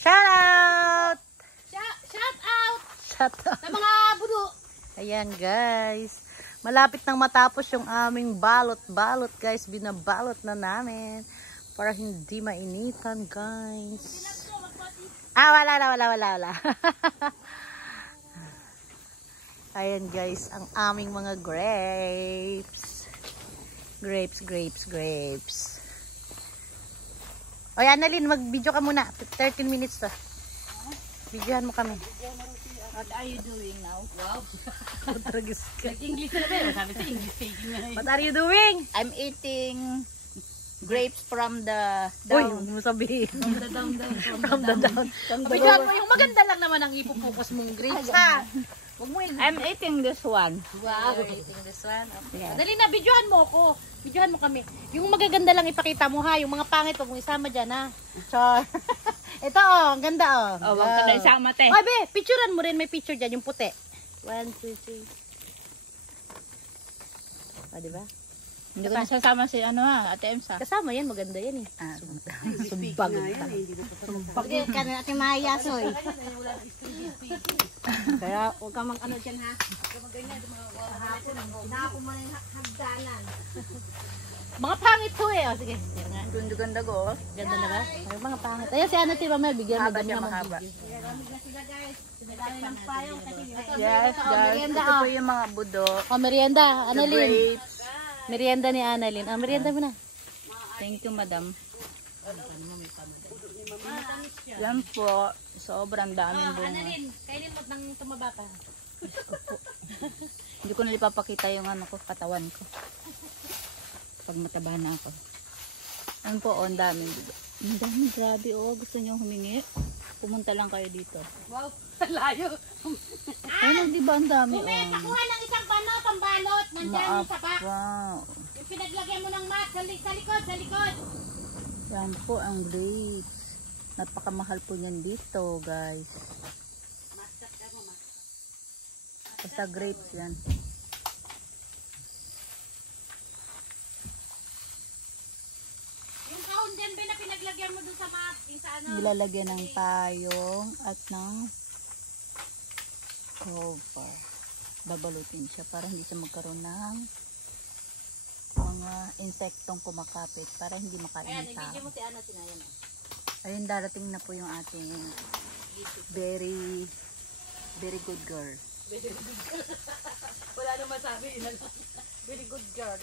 Shout out! Shout out! Shout out! Sa mga budo! Ayan guys. Malapit nang matapos yung aming balot-balot guys. Binabalot na namin. Para hindi mainitan guys. Wala. Ayan guys. Ang aming mga grapes. Grapes. O yan, Annalyn, mag-video ka muna. 13 minutes to. Videohan mo kami. What are you doing now? Wow. Tragis ka. English na ba? Sabi sa English speaking na. What are you doing? I'm eating grapes from the Uy, down. huwag mo sabihin. From the down. Videohan mo yung maganda lang naman ang ipupukas mong grapes ha. Wag mo I'm eating this one. Wow. You're eating this one? Okay. Yeah. Dali na, videohan mo ako. Videohan mo kami. Yung magaganda lang ipakita mo ha. Yung mga pangit, wag mo isama dyan ha. Char. Ito oh, ang ganda oh. Oh, wag ka na isama, te. Ay be, picturean mo rin. May picture dyan, yung puti. 1, 2, 3. O, diba? Hindi ko nasasama si ano ha, Ate Emsa. Kasama yan, maganda yan eh. Sumbag. Pagdi ka na natin mahayasoy. Kaya, Huwag ka mag-ano dyan ha. Huwag ka mag-ganyan. Hinahapon mo na yung hagdanan. Mga pangit to eh. O sige. Ganda ko. Ganda na ba? Ay, mga pangit. Ayan si ano si Mama, bigyan mo Mahaba siya, naman mahaba. video. Gamit na sila guys. Sinadali ng payong kasi Yes, guys. merienda Ito po yung mga budo. O merienda, The Annalyn. grapes. Merienda ni Annalyn. Ah, merienda mo na. Thank you, madam. Yan po. Sobrang daming bunga. Annalyn, kainin mo nang tumaba pa. Hindi ko na ipapakita yung ano ko, katawan ko. Pag mataba na ako. Yan po, oh, ang daming budo. Ang daming, grabe, oh. Gusto nyo humingi? Pumunta lang kayo dito. Wow, layo. Ayun, di ba ang dami, Kume, oh. pakuha ng isang pambalot. Nandiyan yung sapak. Wow. Yung pinaglagyan mo ng mat, sa likod, sa likod. Yan po ang grapes. Napakamahal po yan dito, guys. Basta grapes yan. Yung kahon dyan, Ben, na pinaglagyan mo dun sa mat. Yung sa ano. Nilalagyan ng payong at ng cover. Babalutin siya para hindi siya magkaroon ng mga insektong kumakapit para hindi makain Ayan, ng ibigyan tao. mo si Ana, sinayan. Ayun, darating na po yung ating very good girl. Wala nang masabi. Very good girl.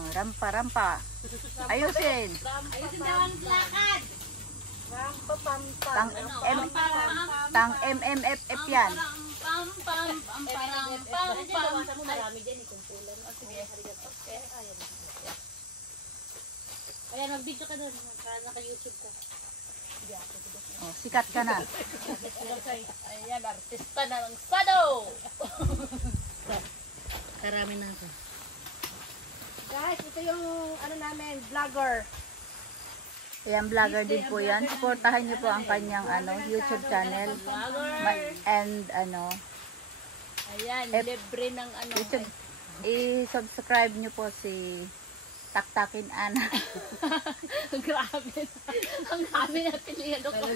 Oh, rampa. Ayusin. Ayusin daw ang lakad. Tang MMFF yan. Marami dyan eh, kumpulan. Ayan, mag-video ka doon. Naka-YouTube ka. Oh, sikat ka na. Ayan, artista na ng sado! karami na ako. Guys, ito yung ano namin, vlogger. Ayan, vlogger din po yan. Supportahan niyo po ang kanyang YouTube channel. And Ayan, libre ng ano. YouTube, i-subscribe niyo po si Taktakin Ana. Grabe. Ang dami na pilihan ako.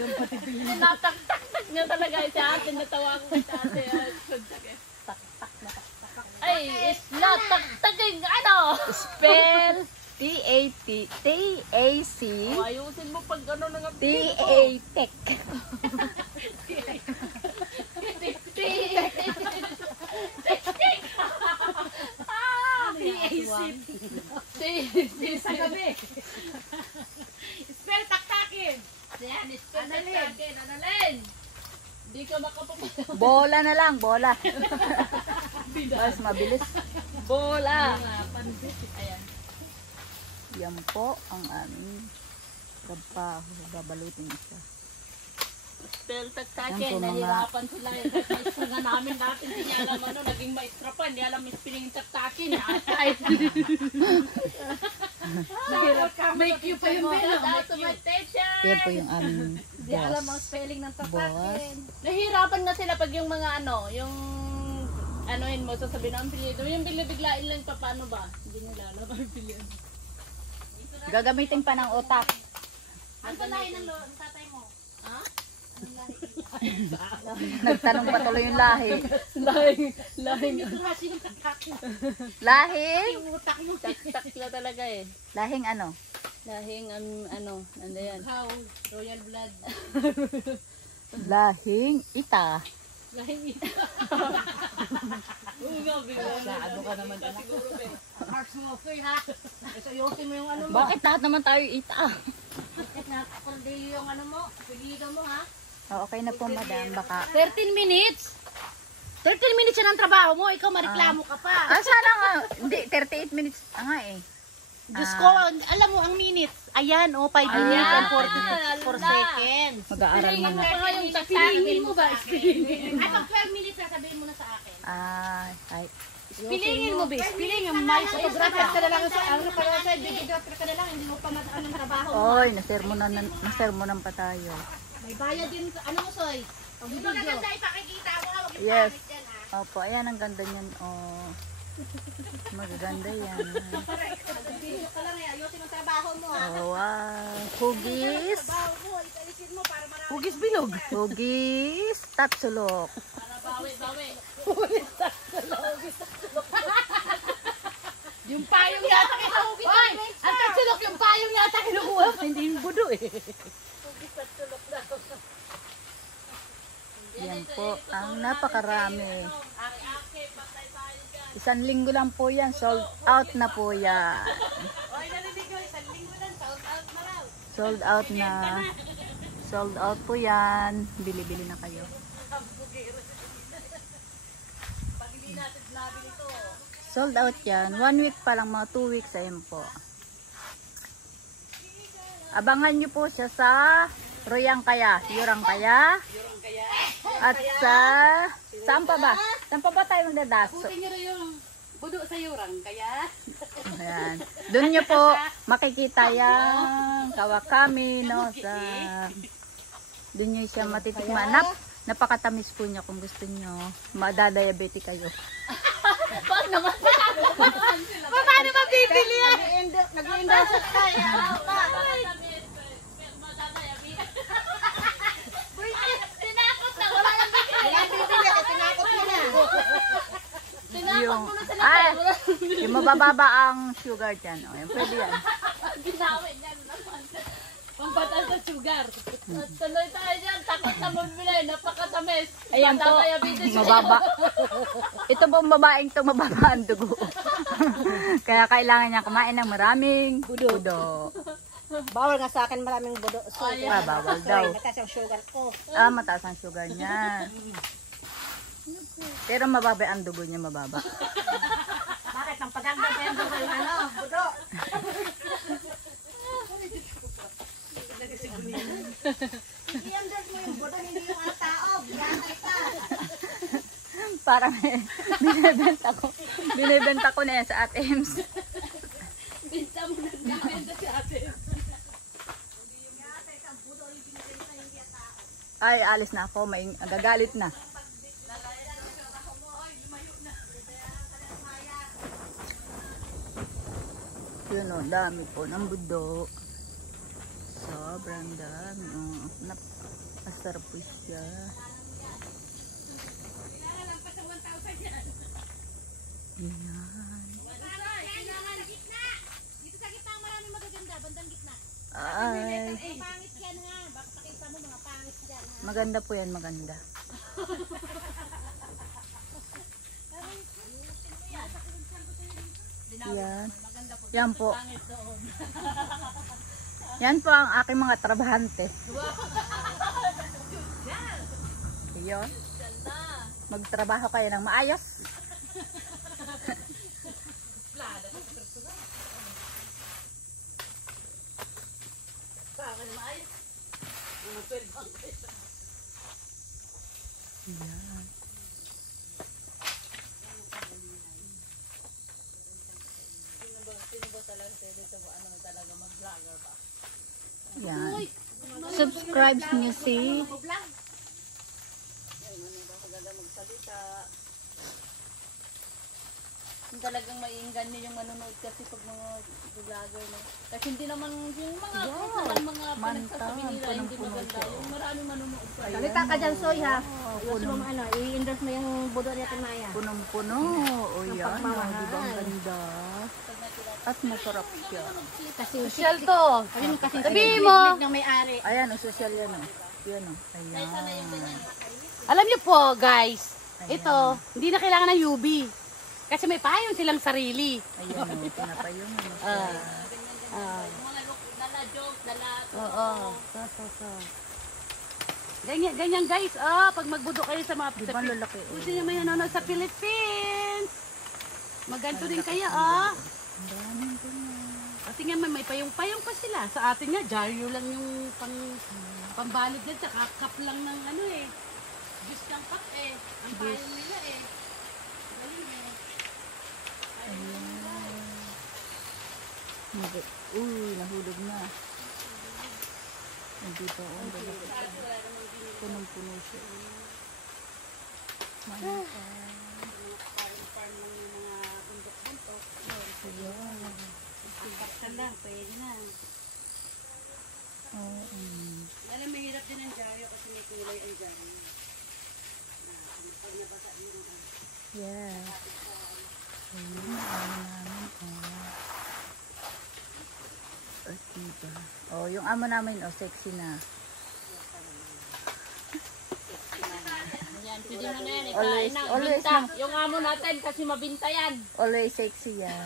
Nataktak niya talaga si ate. Natawa ko sa ate. Tak na. Ay, it's not taktaking ano. Spell T-A-C Ayusin mo pag ano nang T-A-Tech. Sa gabi. Spell taktakin. Yan, spell taktakin. Annalyn. Hindi ka makapapunta. Bola na lang, bola. Mas mabilis. Bola. Ayan. Yan po ang aming trabaho. Babalutin siya. Spell Yan taktakin. po, mga- Nahirapan sila. Maestra nga namin natin. Hindi niya alam ano. Naging maestra pa. Hindi alam yung spelling taktakin. Make you pa yung bilang. Out to my teacher. Yan po yung aming Hindi alam ang boss. spelling ng Boss. taktakin. Nahihirapan na sila pag yung mga ano. Yung anuhin mo. Sasabihin ang apelyido. Yung bigla-biglain lang pa. Paano ba? Hindi nila alam ang apelyido. Gagamitin pa ng utak. Ang lahi ng tatay mo? Ha? Nagtanong pa tuloy yung lahi. Lahing. Lahing? Utak mo. Tak na talaga eh. Lahing ano? Lahing ano yan? Cow, royal blood. Lahing ita. Lahing ito. Sado ka naman anak. Heart smoker ha. So yosin mo yung ano mo. Bakit lahat naman tayo ita? Bakit kundi yung ano mo? Piligan mo ha. Oh, okay na po madam. Baka. 13 minutes. 13 minutes yan ang trabaho mo. Ikaw mareklamo ka pa. Sana nga. Hindi, 38 minutes nga eh. Diyos ko, alam mo ang minutes. Ayan, 5 minutes and 44 seconds. Mag-aaral Piliin muna. mo yung sasabihin mo ba? Ay, pag 12 minutes sasabihin mo na sa akin. Ay. Pilingin mo, bis. Pilingin mo. May photographer ka na lang sa videographer ka na lang. Hindi mo pa mataan ng trabaho. Oy, nasermonan pa tayo. May bayad din. Ano mo, Soy? Pag video. Maganda ipakikita mo. Huwag Yes. ipangit yan ha. Opo, ayan ang ganda niyan. Oh. Magaganda yan. Video ka lang eh. Ayusin ang trabaho mo ha. Oh, wow. Hugis. Trabaho mo. Italisin mo para marami. Hugis bilog. Hugis. Tatsulok. Para bawi. Yung payong yata kinahugis. Oy! Ang tatsulok yung payong yata kinukuha. Hindi yung budo eh. Yan po. Ang napakarami. 1 linggo lang po yan. Sold out na po yan. Oy, narinig ko. 1 linggo lang. Sold out na raw. Sold out na. Sold out po yan. Bili-bili na kayo. Sold out yan. 1 week pa lang, mga 2 weeks. Ayun po. Abangan nyo po siya sa Yurang Kaya. At saan pa ba? Saan pa ba tayo magdadaso? Putin nyo rin yung budo sa yurang. Kaya, Ayan. Doon nyo po makikita yung kawakami, no? Doon nyo siya matitikman. Napakatamis po niya kung gusto nyo. Madadiabetic kayo. paano mabibili yan? Nag-endorse tayo. Tinakot na. Wala nang bibili. Wala bibili. Tinakot mo na. Tinakot mo na sa Yung mabababa ang sugar dyan. O, yan, pwede yan. Ginawin yan naman. Pampatan sa sugar. Tuloy tayo dyan. Takot na mabili. Napakatamis. Ayan po. Mababa. Ito pong babaeng to mababa ang dugo. Kaya kailangan niya kumain ng maraming budo. Bawal nga sa akin maraming budo. So, Bawal daw. mataas ang sugar ko. Mataas ang sugar niya. Pero mababa ang dugo niya, mababa. Bakit? Ang paganda sa yung budo yung ano? Budo. I-endorse mo yung budo, hindi yung ano tao. Biyatay ka. Parang binibenta ko na yan sa ATMs. Binta mo na gawin sa atin. Ay, alis na ako. Gagalit na. Yun o, dami po ng budo. Sobrang dami. Masarap po siya. Yan. Dito sa gitna marami magaganda. Bandang gitna. Ay, Pangit yan ha. Baka pakita mo mga pangit dyan ha. maganda po yan, maganda. Yan. Yan po. Yan po ang aking mga trabahante. Yun. Magtrabaho kayo ng maayos. Yan. Yan. Subscribe nyo si talagang maiinggan niyo yung manonood kasi pag mga vlogger na. Kasi hindi naman yung mga mga pinagsasabi nila hindi maganda. Yung maraming manonood sa iyo. Salita ka dyan, Soy, ha? Gusto mo i-endorse mo yung budo niya kay Maya. Punong-puno. O yan, di ba ang ganda? At masarap siya. Kasi Social to. kasi Sabihin mo. ng may-ari. Ayan, o social yan o. Yan o. Ayan. Alam niyo po, guys, ito, hindi na kailangan ng UV. Kasi may payong silang sarili. Ayan o, pinapayong mo. Dala joke, dala. Oo. Ganyan guys, pag magbudo kayo sa mga Di ba ang lalaki? gusto niyo may nanonood sa Philippines. Maganto din kaya, Ang daming ganyan. Kasi nga may payong-payong pa sila. Sa atin nga, dyaryo lang yung pambalot dyan. Tsaka cup lang ng ano eh. Juice ng cup eh. Ang payong nila eh. Galing eh. Uy, nahulog na. Hindi pa o. Punong-puno siya. Lang, pwede na. Alam, mahirap din ang dyaryo kasi may kulay ang dyaryo. Yeah. Ayun, ano namin. At diba? Oh, yung amo namin, sexy na. Yan, pwede mo na yan. Always, Ikain na. always Binta. na. Yung amo natin kasi mabinta yan. Always sexy yan.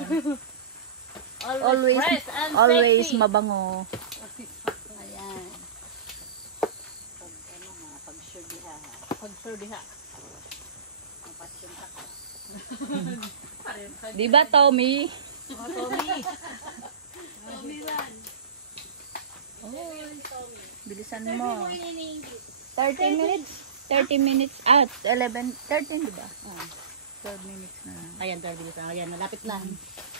Always fresh and always sexy. mabango. Ayan. Pag-sure diha. Di ba, Tommy? Tommy. Tommy Ran. Bilisan mo. 30 minutes? 30 minutes. 11, 13, di ba? 12 minutes na. Ayan, 30 minutes na. Ayan, malapit na.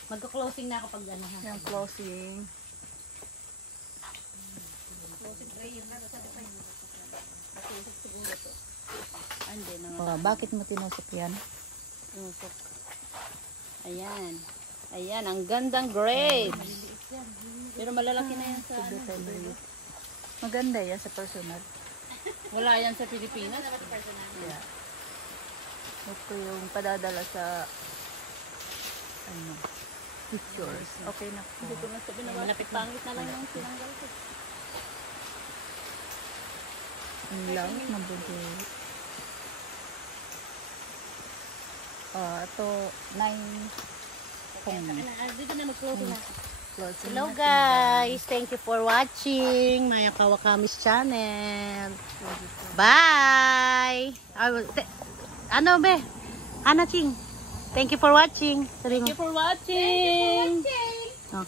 Magka-closing na ako pag ano ha. Yung closing. Bakit mo tinusok yan? Tusok. Ayan. Ayan, ang gandang grapes. Pero malalaki na yan sa ano. Maganda yan sa personal. Wala yan sa Pilipinas. Yeah. Ito yung padadala sa ano, pictures. Okay na po. Malapit pangit na lang yung sinanggal ko. Ang lang ng budo. Ito, 9 kung Dito na mag-close na. closing Hello natin. guys, thank you for watching Maya Kawakamis channel. Bye. Ano be? Ana Ching. Thank you for watching. Thank you for watching. Oh.